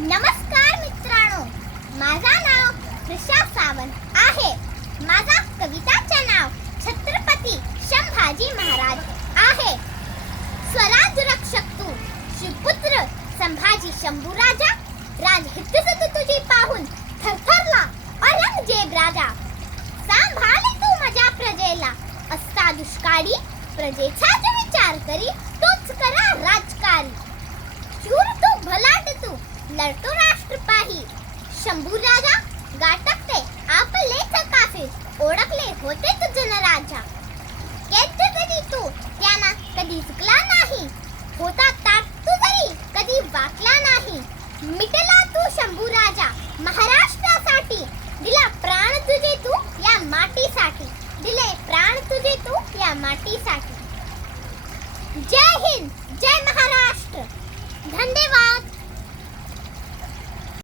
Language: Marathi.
नमस्कार मित्रांनो, माझा नाव ऋषा सावंत आहे. माझा कविताचे नाव छत्रपती संभाजी महाराज आहे. स्वराज्य रक्षक तू शिवपुत्र संभाजी शंभूराजा, राजहितसत तुझी पाहून थरथरला औरंगजेब राजा. सांभाळे तू माझ्या प्रजेला, असता दुष्काळी प्रजेचाच विचार करी तोच करा राजकारी. शूर तू भलाट तू लढतो राष्ट्रपाही, शंभू राजा